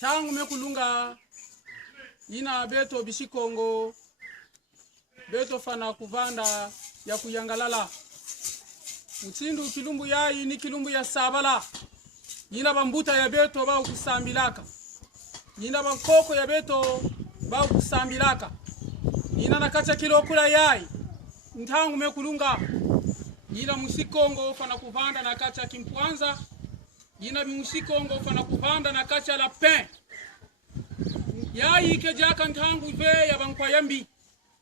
Tangu mekulunga ina beto bishikongo beto fana kuvanda ya kuyangalala utindu kilumbu yayi ni kilumbu ya sabala ina bambuta ya beto ba kusambilaka ina bankoko ya beto ba kusambilaka ina nakacha kilokula yayi ntangu mekulunga ina musikongo fana kuvanda na kacha kimpwanza ina musikongo fana kuvanda na kacha la pen yayi ke jaka ntangu ve ya bankwa yambi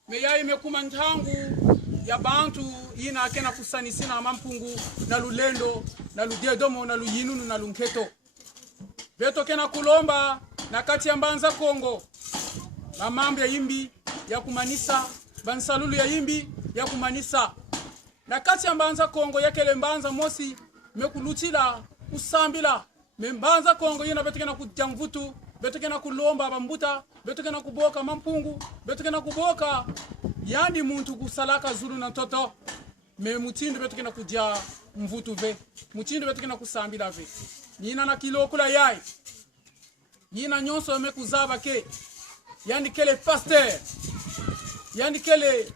me yayi mekuma ntangu ya bantu ina kena kusanisi na mampungu na lulendo na ludedomo na luyinunu na lunketo beto kena kulomba na kati ya mbanza Kongo na mambo ya yimbi ya kumanisa bansalulu ya yimbi ya kumanisa na kati ya mbanza Kongo yakele mbanza mosi mekulutila usambila membanza Kongo yina beto kena kujamvutu beto kena kulomba bambuta beto kena kuboka mampungu beto kena kuboka yani muntu kusalaka zulu na toto me mutindo beto kena kujia mvutu ve mutindo beto kena kusambila ve nina na kilokula yai nina nyonso me kuzaba ke yani kele pasteur yani kele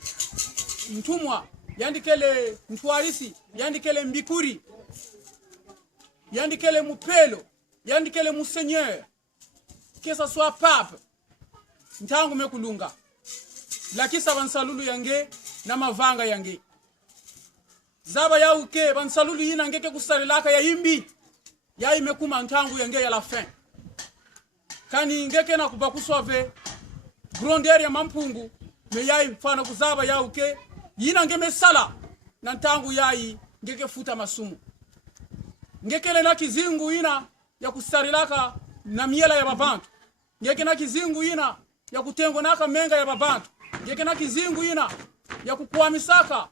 mtumwa yani kele mtwarisi yani kele mbikuri yani kele mupelo yani kele monseigneur que ça soit pape ntangu mekulunga lakisa bansalulu yange na mavanga yange zaba ya uke bansalulu yina ngeke kusalilaka ya imbi ya imekuma ntangu yange ya la fin kani ngeke na kubakusove grandeur ya mampungu me ya mfana kuzaba ya uke yina ngeme sala na ntangu yayi ngeke futa masumu ngekele na kizingu ina ya kusalilaka na miela ya babantu ngeke na kizingu ina ya kutengo naka menga ya babantu ngeke na kizingu ina ya kukwamisaka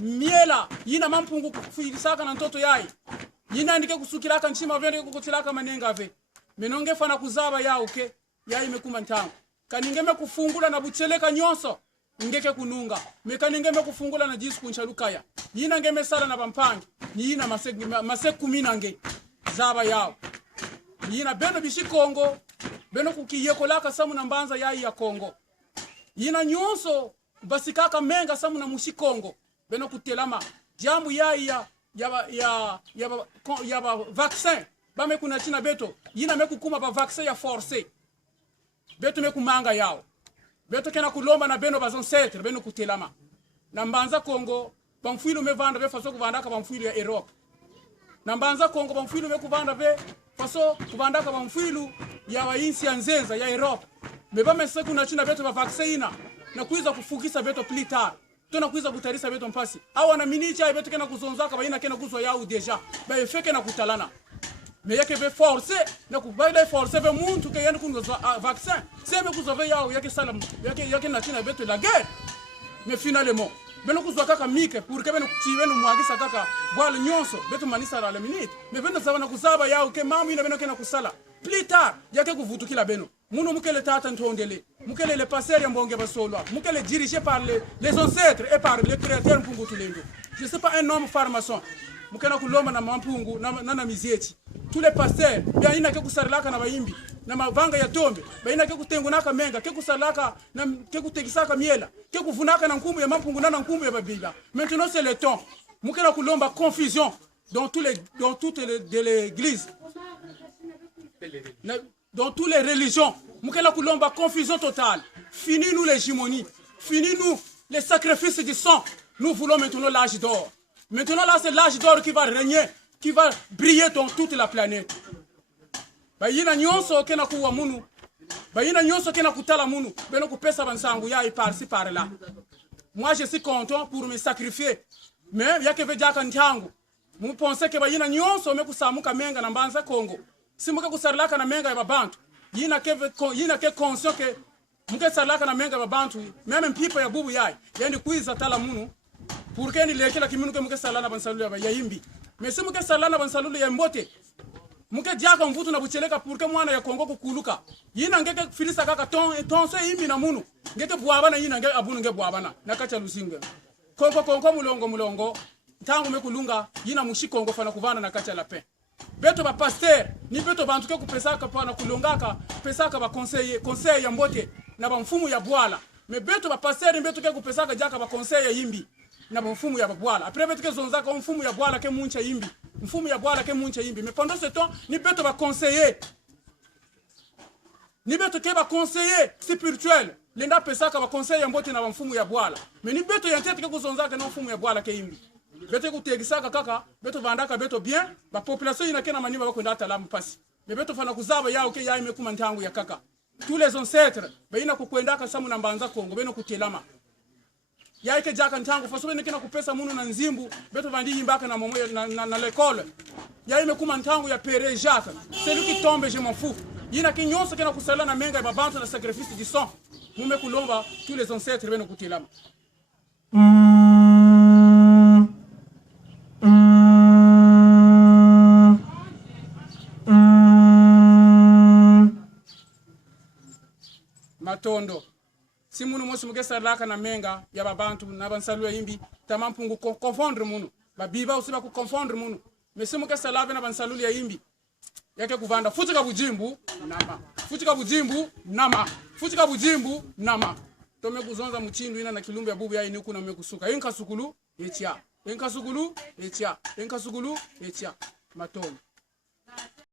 miela ina mampungu kufilisaka na ntoto yayi yina ndike kusukilaka nchima vende kukutilaka manenga ave menonge fana kuzaba ya uke yayi mekuma ntangu kaningeme kufungula na bucheleka nyonso ngeke kununga mekaningeme kufungula na jisku nchalukaya yina ngeme sala na bampangi yina maseku minange zaba yao yina beno bishikongo beno kukiyeko laka samu na mbanza yayi ya Kongo yina nyonso basikaka menga samu na mushikongo beno kutelama jambu yayi ya vaccin bame kuna china beto yina mekukuma ba vaccin ya forcé beto mekumanga yao beto kena kulomba na beno bazonsetre beno kutelama na mbanza Kongo bamfuilu mevanda be faso kuvandaka bamfuilu ya Europe na mbanza Kongo bamfuilu mekuvanda be faso kuvandaka bamfuilu ya wainsi ya nzenza ya Europe meba meseku na china beto ba vaccina na kuiza kufukisa beto plus tard tona kuiza kutarisa beto mpasi awa na minicha beto kena kuzonzaka baina kena kuzo yao deja ba efeke na kutalana me yake be force na kubaida force be muntu ke yani kunzo vaccin sebe kuzove yao yake salam yake na china beto la guerre mais finalement beno kuzwa kaka mike pour que beno kuchibeno mwagisa kaka bwala nyonso beto manisa la minute mais beno zabana kuzaba yao ke mamu ina beno kena kusala plus tard yake kuvutukila beno muno mukele tata ntondele mukele le passer ya mbonge basolwa mukele dirigé par les ancêtres et par les créateurs mpungu tulendo je sais pas un homme pharmacien mukena kulomba na mampungu na mizieti tous les pasteurs bien ina ke kusarilaka na baimbi na mavanga ya tombe baina ke kutengunaka menga ke kusalaka na ke kutekisaka miela ke kuvunaka na nkumbu ya mampungu na nkumbu ya babila maintenant c'est le temps mukena kulomba confusion dans toutes l'église dans toutes les religions mukena kulomba confusion totale fini nous l'hégémonie fini nous les sacrifices du sang nous voulons maintenant l'âge d'or maintenant là c'est l'âge d'or qui va régner qui va briller dans toute la planète bayina nyonso kena kuwa munu bayina nyonso kena kutala munu beno kupesa bansangu ya par-ci par-là moi je suis content pour me sacrifier mais yake vejaka ntangu mu pense que bayina nyonso me kusamuka menga na mbanza Kongo simuka kusarlaka na menga ya babantu yina ke conscient ke muke salaka na menga babantu meme mpipa ya bubu yai yani kuiza tala munu pour que ni leke la kimunu ke muke salana ban salulu ya yimbi mais si muke salana ban salulu ya mbote muke diaka mvutu na bucheleka pour que mwana ya Kongo kukuluka yina ngeke filisa kaka ton so yimbi na munu ngeke buabana yina ngeke abunu ngeke buabana nakacha lusinga konko mulongo tangu mekulunga yina mushikongo fana kuvana na kacha la paix beto ba pasteur ni beto bantuke kupesaka pana kulongaka pesaka ba conseil ya mbote na ba mfumu ya bwala me beto ba pasteur ni beto ke kupesaka jaka ba conseil ya yimbi na ba mfumu ya bwala après beto ke zonzaka mfumu ya bwala ke muncha yimbi mfumu ya bwala ke muncha yimbi mais pendant ce temps ni beto ba conseiller ni beto ke ba conseiller spirituel lenda pesaka ba conseil ya mbote na ba mfumu ya bwala mais ni beto ya tete ke kuzonzaka na mfumu ya bwala ke yimbi beto kutegisaka kaka beto vandaka beto bien ba population ina kena maniba bakwenda atalamu pasi me beto fana kuzaba yao ke yaime kuma ntangu ya kaka tous les ancêtres baina kukwendaka samu na mbanza Kongo beno kutelama yaike jaka ntangu faso beno kena kupesa munu na nzimbu beto vandi yimbaka na momo na l'école yaime kuma ntangu ya pere Jacques celui qui tombe je m'en fous yina kinyonso kena kusala na menga ya babantu na sacrifice du sang mume kulomba tous les ancêtres beno kutelama matondo si munu mosi muke salaka na menga ya babantu na bansalu yimbi tamampungu confondre munu babiba usiba ku confondre munu mais si muke salave na bansalu ya yimbi yake kuvanda futika bujimbu nama futika bujimbu nama futika bujimbu nama tome kuzonza mchindu ina na kilumbi ya bubu ya ini kuna mekusuka inka sukulu echa matondo